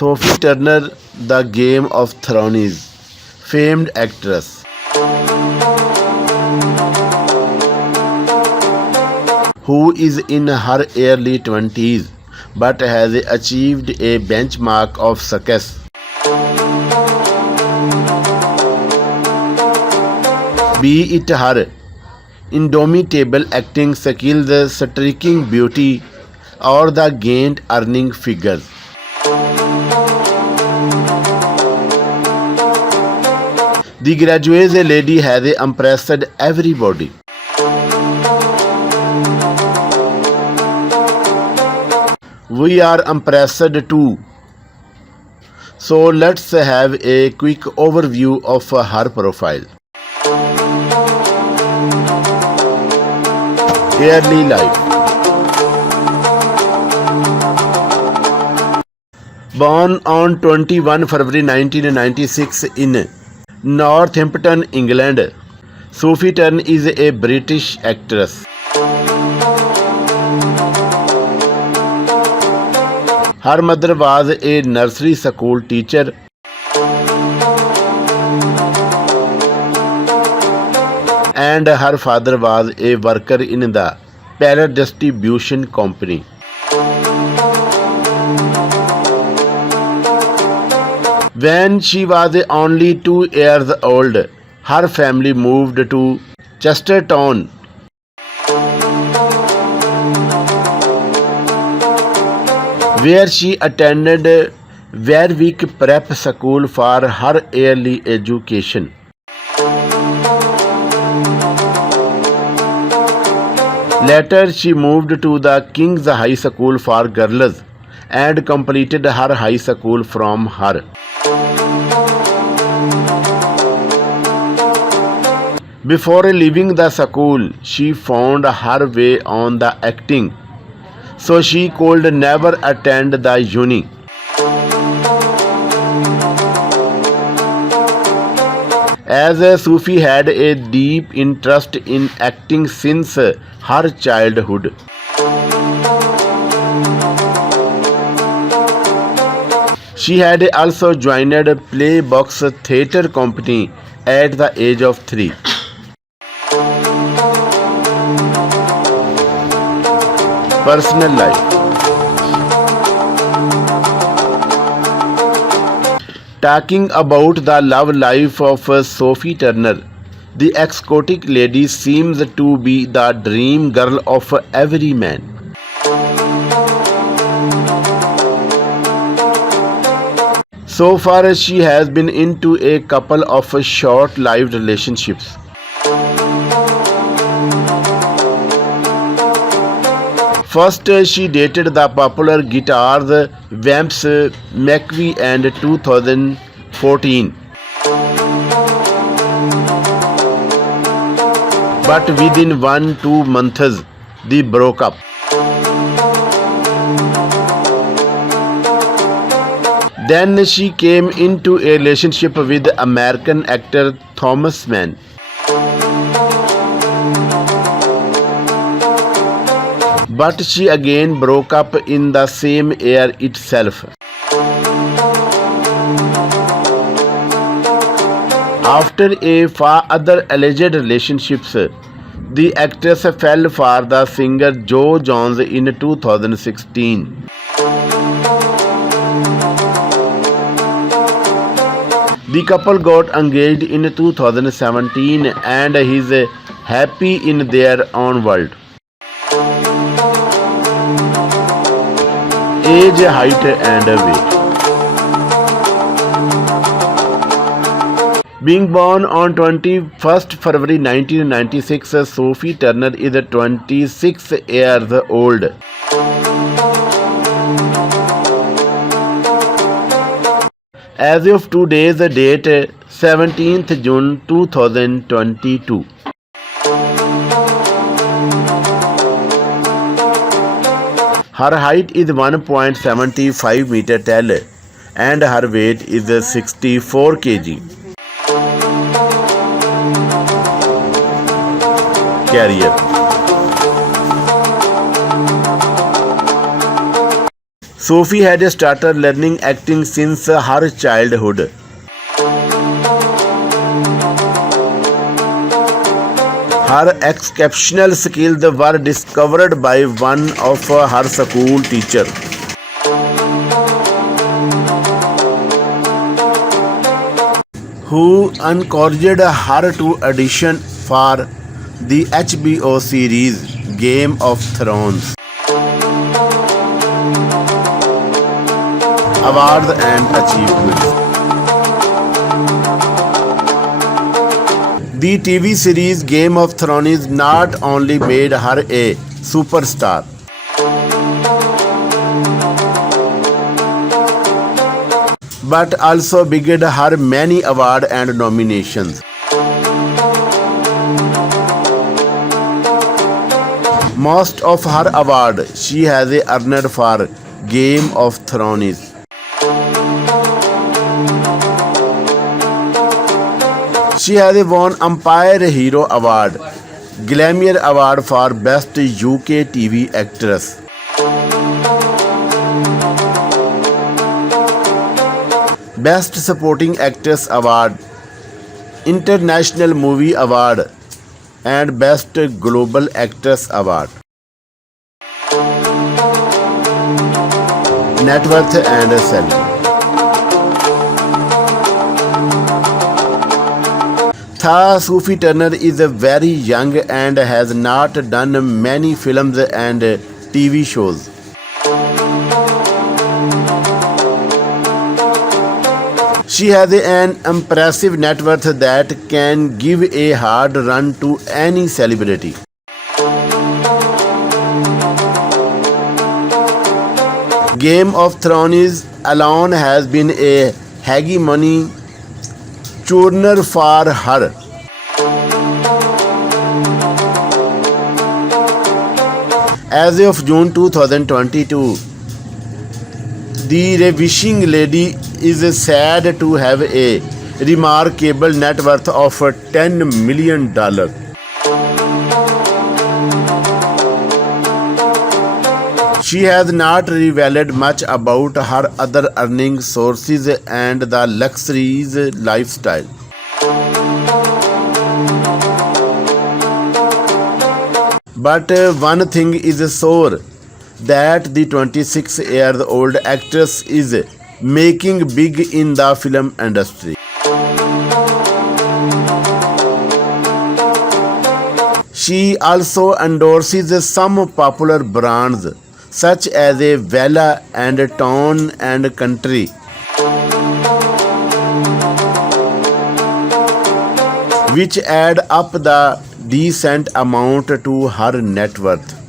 Sophie Turner, the Game of Thrones, famed actress, who is in her early 20s but has achieved a benchmark of success. Be it her indomitable acting skills, striking beauty, or the gained earning figures. The graduate lady has impressed everybody. We are impressed too. So let's have a quick overview of her profile. Early life. Born on 21 February 1996 in Northampton, England, Sophie Turner is a British actress. Her mother was a nursery school teacher and her father was a worker in the Pallet Distribution Company. When she was only 2 years old, her family moved to Chesterton, where she attended Warwick Prep School for her early education. Later, she moved to the King's High School for Girls and completed her high school from her. Before leaving the school, she found her way on the acting, so she could never attend the uni. As Sophie had a deep interest in acting since her childhood. She had also joined Playbox Theatre Company at the age of 3. Personal life. Talking about the love life of Sophie Turner, the exotic lady seems to be the dream girl of every man. So far, she has been into a couple of short-lived relationships. First, she dated the popular guitars Vamps McVie in 2014. But within 1-2 months, they broke up. Then she came into a relationship with American actor Thomas Mann. But she again broke up in the same year itself. After a other alleged relationships, the actress fell for the singer Joe Jones in 2016. The couple got engaged in 2017 and is happy in their own world. Age, height and weight. Being born on 21st February 1996, Sophie Turner is 26 years old. As of today's date, 17th June 2022. Her height is 1.75 meter tall and her weight is 64 kg. Career. Sophie had started learning acting since her childhood. Her exceptional skills were discovered by one of her school teachers, who encouraged her to audition for the HBO series Game of Thrones. Awards and achievements. The TV series Game of Thrones not only made her a superstar, but also begat her many awards and nominations. Most of her awards she has earned for Game of Thrones. She has won Empire Hero Award, Glamour Award for Best UK TV Actress, Best Supporting Actress Award, International Movie Award, and Best Global Actress Award. Net worth and salary. Sophie Turner is very young and has not done many films and TV shows. She has an impressive net worth that can give a hard run to any celebrity. Game of Thrones alone has been a hegemony churner for her. As of June 2022, the ravishing lady is said to have a remarkable net worth of $10 million. She has not revealed much about her other earning sources and the luxuries lifestyle. But one thing is sure, that the 26-year-old actress is making big in the film industry. She also endorses some popular brands such as a Vela and Town and Country. Which add up the decent amount to her net worth.